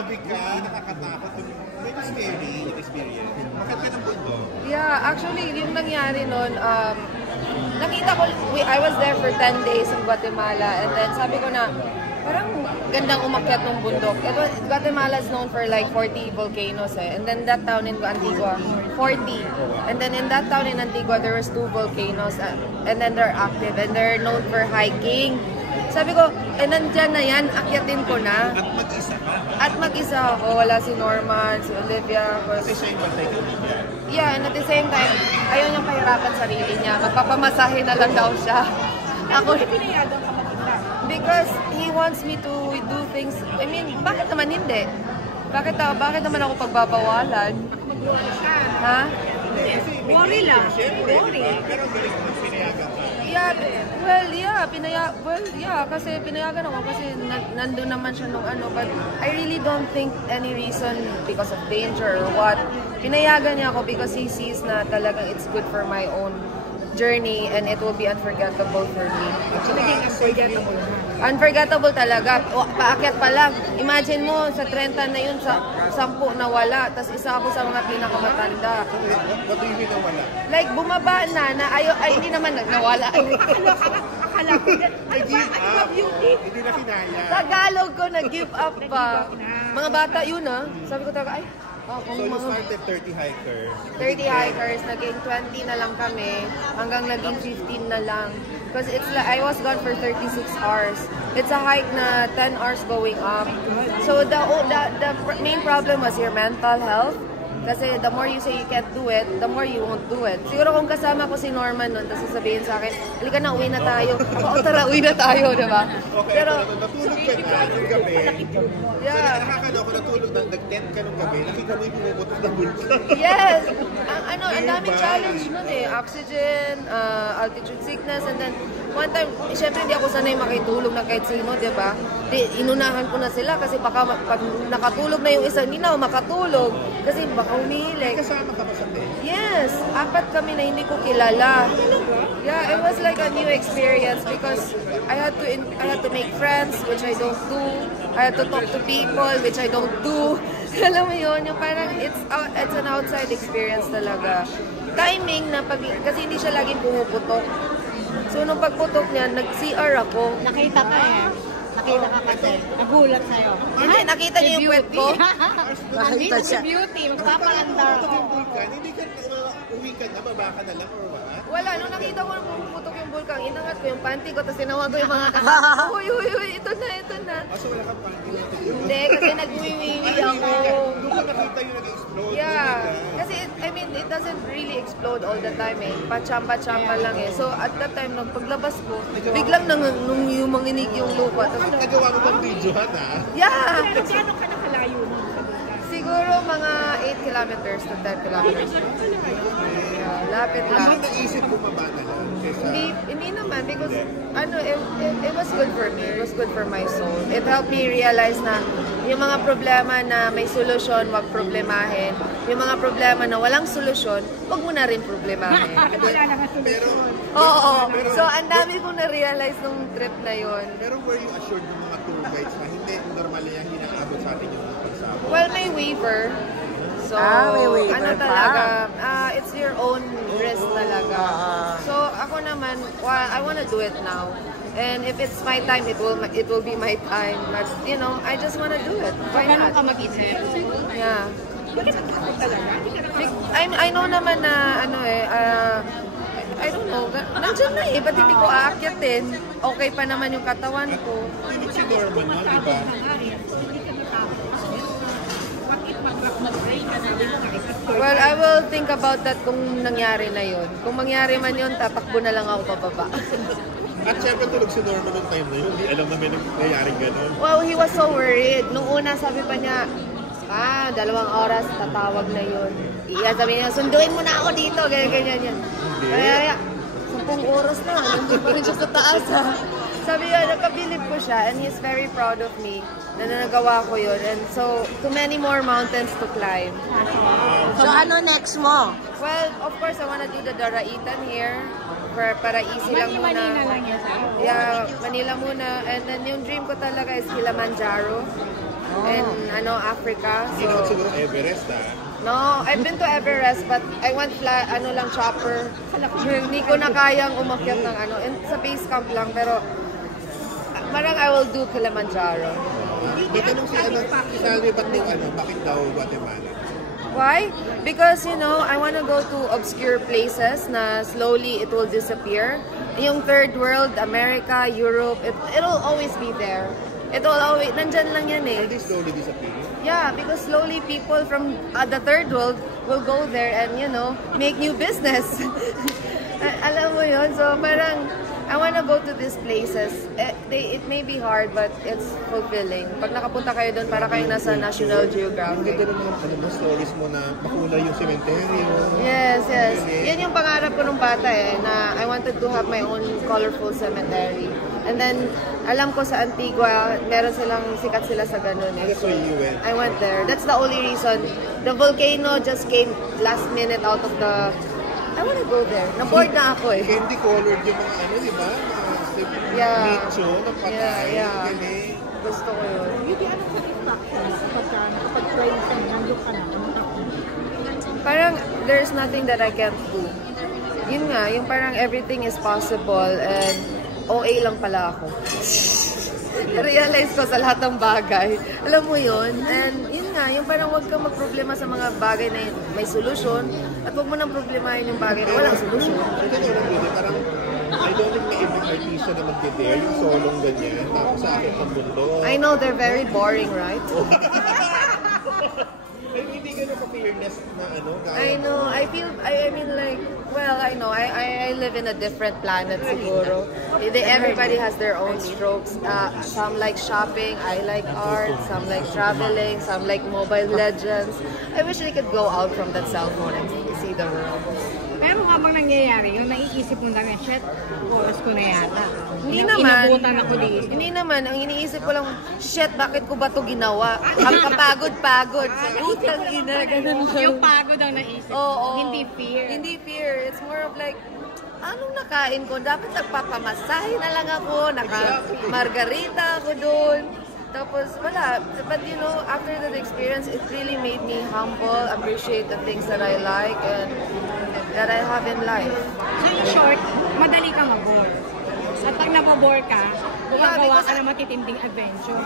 grabe ka, nakakatakot. Medyo scary yung experience. Bakit ka ng bundok? Yeah, actually, yung nangyari nun, nakita ko, I was there for 10 days in Guatemala, and then sabi ko na, parang gandang umakyat ng bundok. Guatemala is known for like 40 volcanoes and then that town in Antigua, 40. And then in that town in Antigua, there was 2 volcanoes and then they're active and they're known for hiking. Sabi ko, nandyan na yan, akyatin ko na. At mag-isa ka? At mag-isa ako, wala si Norman, si Olivia. Kasi siya yung bantay ka niya. Yeah, and at the same time, ayaw niyang kahirapan sarili niya. Magpapamasahe na lang daw siya. Ako, pinayagan ka mag-isa. Because he wants me to do things, I mean, bakit naman hindi? Bakit naman ako pagbabawalan? Magluwala ka. Ha? Worry lang. Worry. Pero galing mo pinayagan ka. Yeah, kasi pinayagan ako kasi nandun naman siya nung ano, but I really don't think any reason because of danger or what. Pinayagan niya ako because he sees na talagang it's good for my own journey and it will be unforgettable for me. Naging unforgettable na. Unforgettable talaga. Paakyat pa lang. Imagine mo, sa 30 na yun, sa 10 na wala. Tapos isa ako sa mga pinakamatanda. What do you mean nawala? Like, bumaba na ay hindi naman nawala. Akala ko, Nag-give up. Hindi na kinaya. Tagalog ko, nag-give up pa. Mga bata yun Sabi ko talaga, So you started 30 hikers. 30 hikers, naging 20 na lang kami, hanggang naging 15 na lang. Because it's like, I was gone for 36 hours. It's a hike na 10 hours going up. So the main problem was your mental health. Kasi the more you say you can't do it, the more you won't do it. Siguro kung kasama ko si Norman nun, tapos sasabihin sa akin, halika na, uwi na tayo. Oo, tara, uwi na tayo, diba? Okay, pero natulog ka na ng gabi. Yeah. Nakakano, natulog na, nag-tent ka ng gabi, nakita mo yung pumuputok ng bulkan. Yes! Ang daming challenge nun oxygen, altitude sickness, and then one time, syempre hindi ako sanay makitulog na kahit sino, di ba? Inunahan ko na sila kasi baka pag nakatulog na yung isa, hindi na ako makatulog kasi baka umihilig. Kasama ka ba sa tent? Yes! 4 kami na hindi ko kilala. Yeah, it was like a new experience because I had to make friends, which I don't do. I had to talk to people, which I don't do. Alam mo yun, yung parang it's an outside experience talaga. Timing na kasi hindi siya laging pumuputok. So nung pagputok niya, nag-CR ako. Nakita ka Nakita ka kasi. Nagulat sa'yo. Hindi, nakita niyo yung puwet ko. Nakita siya. Beauty, magpapalandar. Hindi ka uwi ka na, baba ka na lang or what? Wala, nung nakita ko pumuputok yung bulkang, inangat ko yung panty ko, tapos tinawag ko yung mga kasama. Uy, ito na. So wala kang panty na ito? Hindi, kasi nag-wiwi ako. Doon ko nakita yung nag-explode. Yeah, kasi it doesn't really explode all the time Pachamba lang So at that time, nung paglabas ko, biglang nung yumanginig yung lupa. Nagawa mo bang video Yeah! Pero gano'n ka nakalayo nun? Siguro mga 8 kilometers to 10 kilometers. Yeah, lapit lang. Ano naisip mo na lang? Hindi naman because it was good for me. It was good for my soul. It helped me realize na yung mga problema na may solusyon, wag problemahin. Yung mga problema na walang solusyon, wag mo na rin problemahin. Wala na nga solusyon. Oo. So ang dami kong na-realize nung trip na yon. Pero were you assured ng mga tour guides na hindi normal yan, hindi nakaabot sa atin yung pagsabot? Well, may waiver. So, may waiver ano talaga, it's your own risk talaga. So, ako naman, I wanna do it now. And if it's my time, it will be my time. But, I just wanna do it. Why not? Ka mag-isip. Yeah. Bakit natakot talaga? I know naman na, I don't know, nandiyan na ba't hindi ko aakyatin? Okay pa naman yung katawan ko. Tinig si Norman na, di ba? Well, I will think about that kung nangyari na yun. Kung mangyari man yun, tatakbo na lang ako pababa. At syempre tulog si Norman ng time na yun, hindi alam namin nangyayari gano'n. Well, he was so worried. Nung una, sabi pa niya, 2 oras, tatawag na yun. Sabi niya, sunduin mo na ako dito, ganyan. Kaya, 10 oras na, nandun pa rin siya sa taas Sabi niya, nakabilib ko siya, and he's very proud of me na nagawa ko yun. And so, too many more mountains to climb. So, ano next mo? Well, of course, I wanna do the Daraitan here. Para easy lang muna. Manila lang yan. Yeah, Manila muna. And then yung dream ko talaga is Kilimanjaro. in Africa. Hindi naman siguro Everest No, I've been to Everest but I went chopper. Hindi ko na kayang umakyat ng sa base camp lang pero parang I will do Kilimanjaro. May tanong si Salvi, bakit daw Guatemala? Why? Because, I want to go to obscure places na slowly it will disappear. Yung third world, America, Europe, it'll always be there. Nandyan lang yan eh. Are they slowly disappearing? Yeah, because slowly people from the third world will go there and, make new business. Alam mo yun? So, parang, I want to go to these places. It may be hard, but it's fulfilling. Pag nakapunta kayo doon, para kayong nasa National Geographic. Hindi ganun mga stories mo na makulay yung cemetery. Yes. Yan yung pangarap ko nung bata na I wanted to have my own colorful cemetery. And then, alam ko sa Antigua, meron sikat sila sa ganun eh. That's why you went. I went there. That's the only reason. The volcano just came last minute out of the... I wanna go there. Na-bored na ako eh. Candy colored yung mga di ba? Nicho na patay. Yeah. Gusto ko yun. Hindi satisfaction kapag nakapag-try ka nandun ka na. Parang there's nothing that I can't do. Yun nga, yung parang everything is possible and OA lang pala ako. Realize ko sa lahat ng bagay. Alam mo yun? And yun nga, yung parang huwag kang magproblema sa mga bagay na may solusyon at huwag mo nang problemahin yung bagay na walang solusyon. Parang I don't think may ibang artista na magde-dare yung solong ganyan. Tapos sa akin pang mundo. I know, they're very boring, right? Hindi ka na pa-fearless na I know. I mean like, well, I know. I live in a different planet siguro. Everybody has their own strokes. Some like shopping, I like art, some like traveling, some like Mobile Legends. I wish I could go out from that cell phone and see the world. Pero habang nangyayari, yung naiisip mo na shit, oras ko na yata. Hindi naman. Inabutan ako dito. Hindi naman. Ang iniisip ko lang, shit, bakit ko ba ito ginawa? Ang kapagod-pagod. Utang ina, ganun lang. Yung pagod ang naisip mo. Oo. Hindi fear. Hindi fear. It's more of like, anong nakain ko? Dapat nagpapamasahe na lang ako. Naka-margarita ako doon. Tapos, wala. But after that experience, it really made me humble, appreciate the things that I like and that I have in life. So in short, madali kang mabore. At pag nababore ka, gumagawa ka ng matitinding adventure.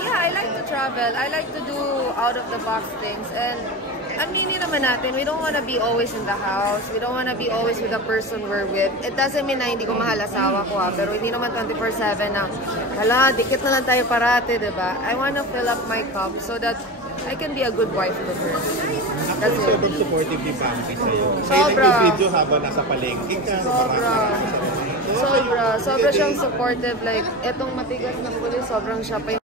Yeah, I like to travel. I like to do out-of-the-box things. And aminin naman natin, we don't wanna be always in the house. We don't wanna be always with the person we're with. It doesn't mean na hindi ko mahal asawa ko pero hindi naman 24/7 na, dikit na lang tayo parate, diba? I wanna fill up my cup so that I can be a good wife to her. Ako sobrang supportive ni Pampi sa'yo. Sobra. Sa'yo video habang nasa palengke ka. Sobra siyang supportive. Like, etong matigas ng pulis, sobrang siya pa